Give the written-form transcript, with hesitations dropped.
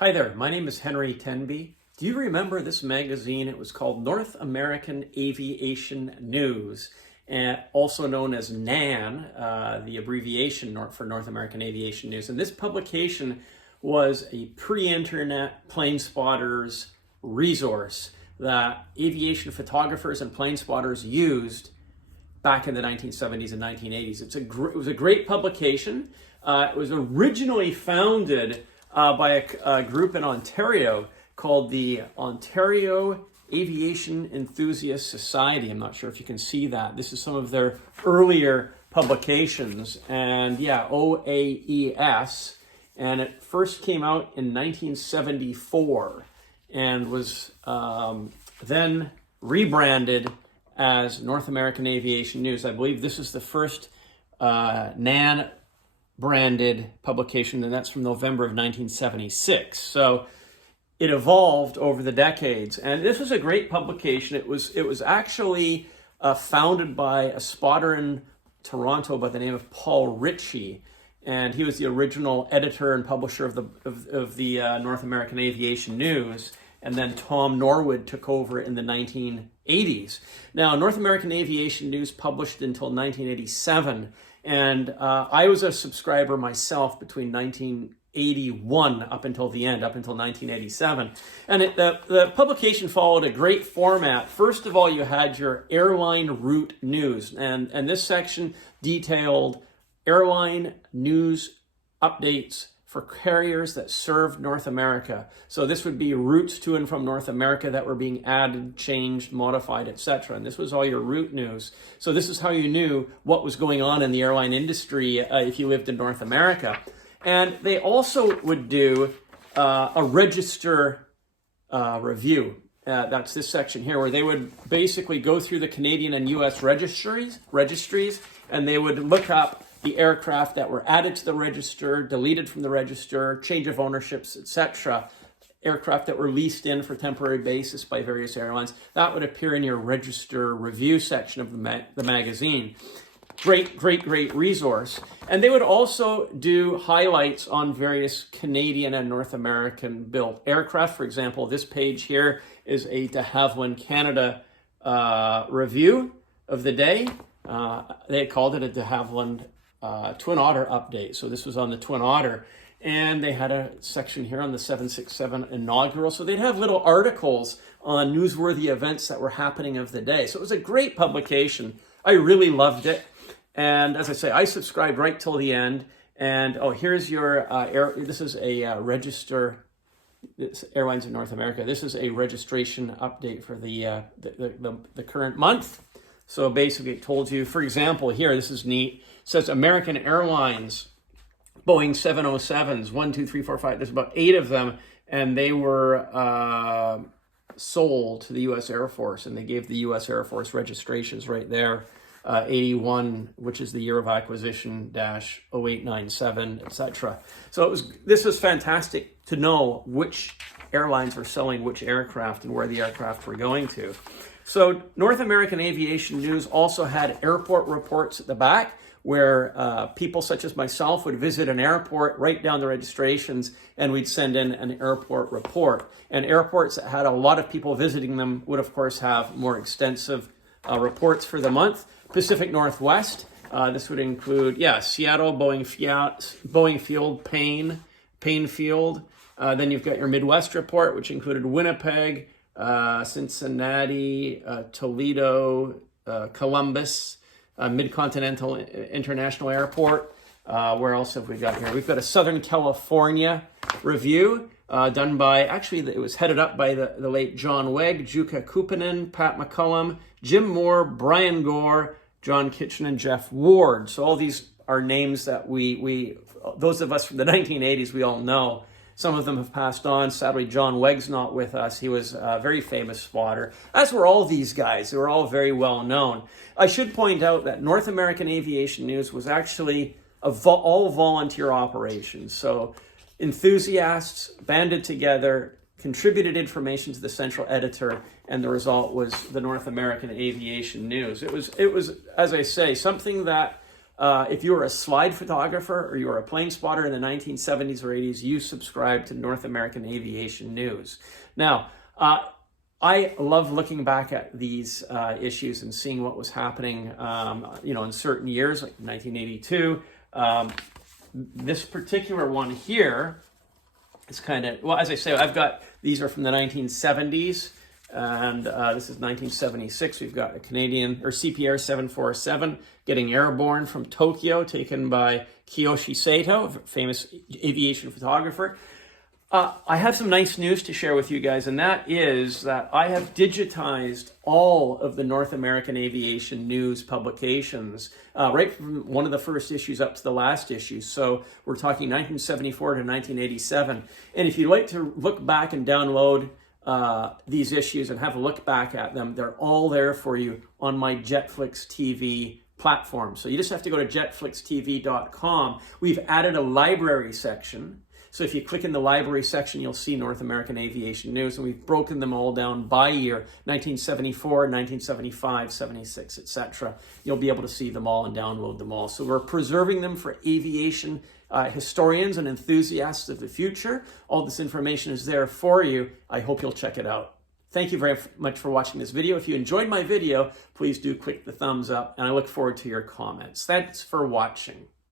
Hi there, my name is Henry Tenby. Do you remember this magazine? It was called North American Aviation News, also known as NAAN, the abbreviation for North American Aviation News. And this publication was a pre-internet plane spotters resource that aviation photographers and plane spotters used back in the 1970s and 1980s. It was a great publication. It was originally founded by a group in Ontario called the Ontario Aviation Enthusiast Society. I'm not sure if you can see that. This is some of their earlier publications. And yeah, OAES. And it first came out in 1974 and was then rebranded as North American Aviation News. I believe this is the first NAAN branded publication, and that's from November of 1976. So it evolved over the decades, and this was a great publication. It was actually founded by a spotter in Toronto by the name of Paul Ritchie, and he was the original editor and publisher of the North American Aviation News. And then Tom Norwood took over in the 1980s. Now, North American Aviation News published until 1987. And I was a subscriber myself between 1981 up until the end, up until 1987. And the publication followed a great format. First of all, you had your airline route news. And this section detailed airline news updates for carriers that served North America. So this would be routes to and from North America that were being added, changed, modified, etc. And this was all your route news. So this is how you knew what was going on in the airline industry if you lived in North America. And they also would do a register review. That's this section here, where they would basically go through the Canadian and US registries, and they would look up the aircraft that were added to the register, deleted from the register, change of ownerships, etc. Aircraft that were leased in for temporary basis by various airlines. That would appear in your register review section of the magazine. Great resource. And they would also do highlights on various Canadian and North American built aircraft. For example, this page here is a de Havilland Canada review of the day. They called it a de Havilland Twin Otter update. So this was on the Twin Otter. And they had a section here on the 767 inaugural. So they'd have little articles on newsworthy events that were happening of the day. So it was a great publication. I really loved it. And as I say, I subscribed right till the end. And here's your this is a register. This Airlines in North America. This is a registration update for the current month. So basically it told you, for example, here, this is neat. It says American Airlines, Boeing 707s, 1, 2, 3, 4, 5. There's about 8 of them, and they were sold to the U.S. Air Force, and they gave the U.S. Air Force registrations right there. 81, which is the year of acquisition, -0897, etc. So this was fantastic to know which airlines were selling which aircraft and where the aircraft were going to. So North American Aviation News also had airport reports at the back, where people such as myself would visit an airport, write down the registrations, and we'd send in an airport report. And airports that had a lot of people visiting them would, of course, have more extensive reports for the month. Pacific Northwest, this would include, Seattle, Boeing Field, Payne Field. Then you've got your Midwest report, which included Winnipeg, Cincinnati, Toledo, Columbus, Mid-Continental International Airport. Where else have we got here? We've got a Southern California review done by, actually, it was headed up by the late John Wegg, Juka Kupanen, Pat McCullum, Jim Moore, Brian Gore, John Kitchen, and Jeff Ward. So all these are names that we those of us from the 1980s, we all know. Some of them have passed on. Sadly, John Wegg's not with us. He was a very famous spotter, as were all these guys. They were all very well known. I should point out that North American Aviation News was actually all volunteer operations. So enthusiasts banded together, contributed information to the central editor, and the result was the North American Aviation News. It was, as I say, something that if you were a slide photographer or you were a plane spotter in the 1970s or 80s, you subscribed to North American Aviation News. Now, I love looking back at these issues and seeing what was happening, in certain years, like 1982. This particular one here is kind of, well, as I say, these are from the 1970s, and this is 1976. We've got a Canadian, or CPR 747, getting airborne from Tokyo, taken by Kiyoshi Sato, a famous aviation photographer. I have some nice news to share with you guys, and that is that I have digitized all of the North American Aviation News publications, right from one of the first issues up to the last issue. So we're talking 1974 to 1987. And if you'd like to look back and download these issues and have a look back at them, they're all there for you on my Jetflix TV platform. So you just have to go to jetflixtv.com. We've added a library section. So if you click in the library section, you'll see North American Aviation News, and we've broken them all down by year, 1974, 1975, 76, etc. You'll be able to see them all and download them all. So we're preserving them for aviation historians and enthusiasts of the future. All this information is there for you. I hope you'll check it out. Thank you very much for watching this video. If you enjoyed my video, please do click the thumbs up, and I look forward to your comments. Thanks for watching.